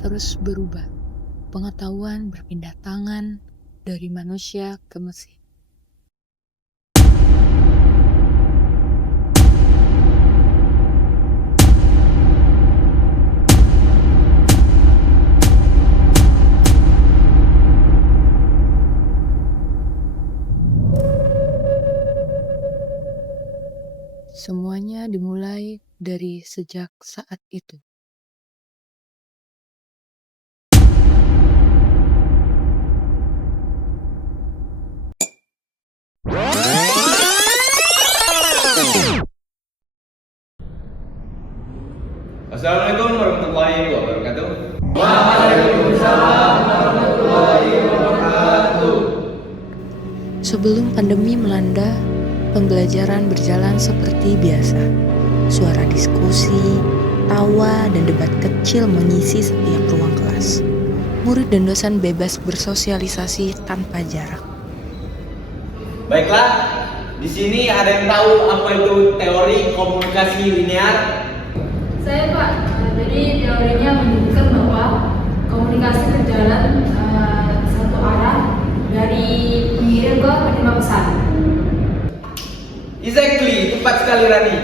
terus berubah. Pengetahuan berpindah tangan dari manusia ke mesin. Semuanya dimulai dari sejak saat itu. Assalamualaikum warahmatullahi wabarakatuh. Sebelum pandemi melanda, pembelajaran berjalan seperti biasa. Suara diskusi, tawa, dan debat kecil mengisi setiap ruang kelas. Murid dan dosen bebas bersosialisasi tanpa jarak. Baiklah, di sini ada yang tahu apa itu teori komunikasi linear? Saya Pak, jadi teorinya menunjukkan bahwa komunikasi berjalan satu arah dari pengirim ke penerima pesan. Exactly, tepat sekali Rani.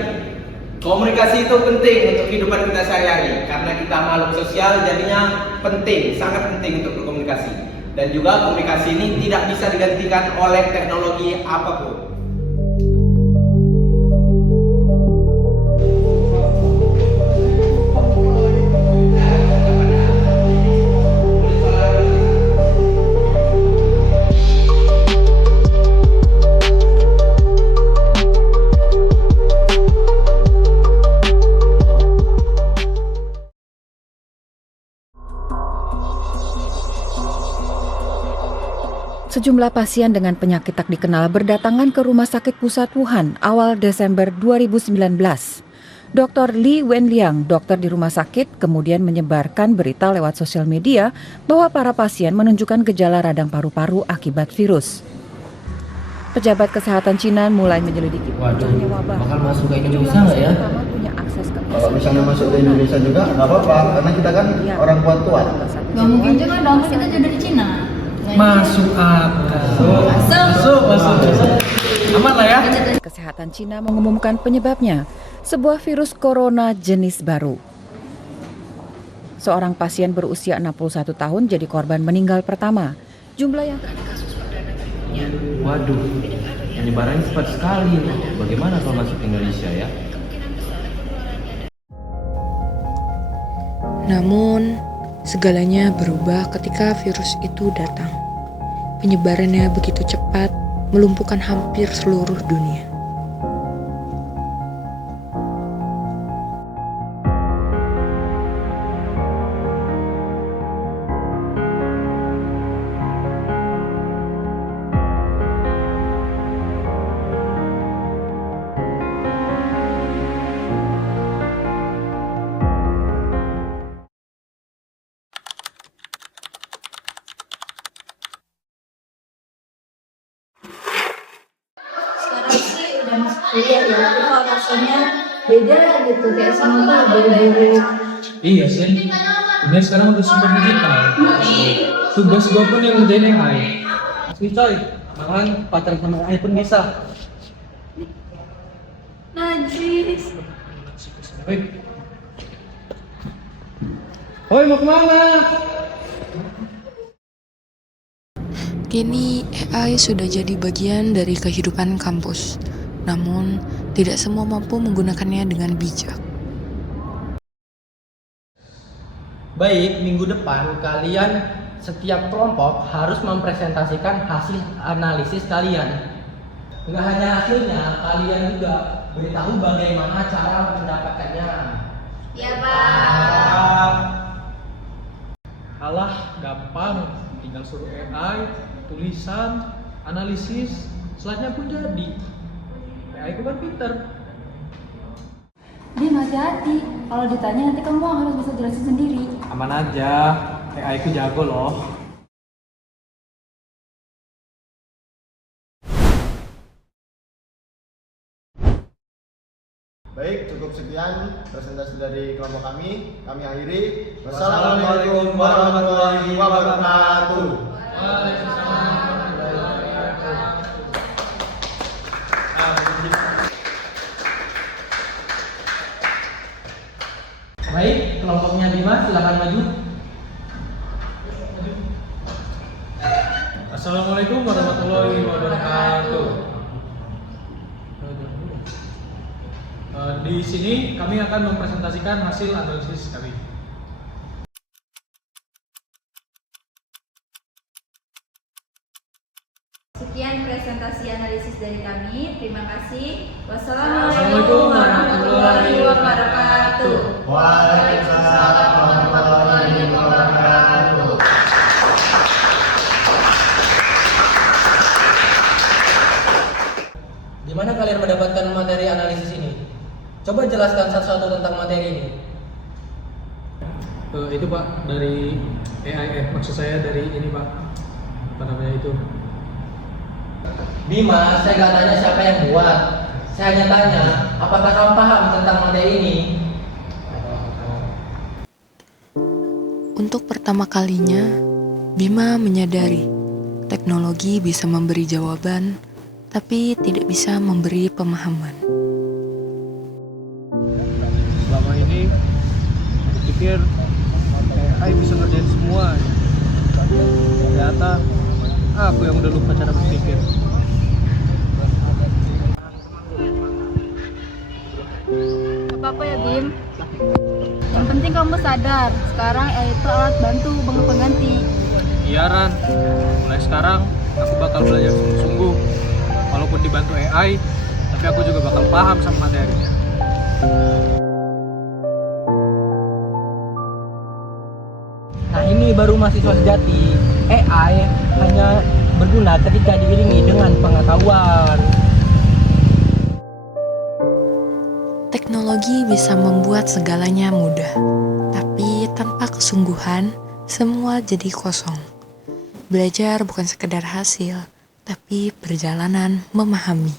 Komunikasi itu penting untuk kehidupan kita sehari-hari karena kita makhluk sosial, jadinya penting, sangat penting untuk berkomunikasi. Dan juga komunikasi ini tidak bisa digantikan oleh teknologi apapun. Sejumlah pasien dengan penyakit tak dikenal berdatangan ke Rumah Sakit Pusat Wuhan awal Desember 2019. Dr. Li Wenliang, dokter di rumah sakit, kemudian menyebarkan berita lewat sosial media bahwa para pasien menunjukkan gejala radang paru-paru akibat virus. Pejabat kesehatan Cina mulai menyelidiki munculnya wabah. Bakal masuk ke Indonesia nggak ya? Punya akses ke Kalau misalnya masuk ke Indonesia juga nggak apa-apa, karena kita kan orang kuat-kuat. Gak mungkin juga dong, kita juga dari Cina. Masuk akal. Masuk. Aman lah ya. Kesehatan Cina mengumumkan penyebabnya, sebuah virus corona jenis baru. Seorang pasien berusia 61 tahun jadi korban meninggal pertama. Jumlah yang Waduh, penyebarannya cepat sekali. Bagaimana kalau masuk ke Indonesia ya? Namun, segalanya berubah ketika virus itu datang. Penyebarannya begitu cepat, melumpuhkan hampir seluruh dunia. Sekarang sih udah masuk kuliah ya, tapi kalau rasanya beda gitu, kayak semua tuh baru-baru. Iya sih. Dunia sekarang udah super digital. Tugas gua pun yang ngerjain AI. Asli coy. Malahan pacaran sama AI pun bisa. Najis. Hoi, mau kemana? Kini AI sudah jadi bagian dari kehidupan kampus. Namun, tidak semua mampu menggunakannya dengan bijak. Baik, minggu depan kalian setiap kelompok harus mempresentasikan hasil analisis kalian. Nggak hanya hasilnya, kalian juga beritahu bagaimana cara mendapatkannya. Iya Pak. Alah, gampang. Tinggal suruh AI, tulisan, analisis, slide-nya pun jadi. AI ku kan pinter. Dia hati-hati, kalau ditanya nanti kamu harus bisa jelasin sendiri. Aman aja, AI ku jago loh. Baik, cukup sekian presentasi dari kelompok kami. Kami akhiri. Wassalamualaikum warahmatullahi wabarakatuh. Baik, kelompoknya Bima, silakan maju. Assalamualaikum warahmatullahi wabarakatuh. Di sini kami akan mempresentasikan hasil analisis kami. Sekian presentasi analisis dari kami. Terima kasih. Wassalamualaikum warahmatullahi wabarakatuh. Waalaikumsalam warahmatullahi wabarakatuh. Di mana kalian mendapatkan materi analisis ini? Coba jelaskan satu-satu tentang materi ini. Itu Pak, dari AI, maksud saya dari ini Pak, apa namanya itu? Bima, saya gak tanya siapa yang buat. Saya hanya tanya, apakah kamu paham tentang materi ini? Untuk pertama kalinya, Bima menyadari teknologi bisa memberi jawaban, tapi tidak bisa memberi pemahaman. Selama ini aku pikir AI bisa ngerjain semua. Ternyata aku yang udah lupa cara berpikir. Apa-apa ya Bim, yang penting kamu sadar sekarang AI itu alat bantu pengganti. Iya Ran, mulai sekarang aku bakal belajar sungguh-sungguh. Walaupun dibantu AI, tapi aku juga bakal paham sama materinya. Nah ini baru mahasiswa sejati. AI hanya berguna ketika diiringi dengan pengetahuan. Teknologi bisa membuat segalanya mudah, tapi tanpa kesungguhan, semua jadi kosong. Belajar bukan sekedar hasil, tapi perjalanan memahami.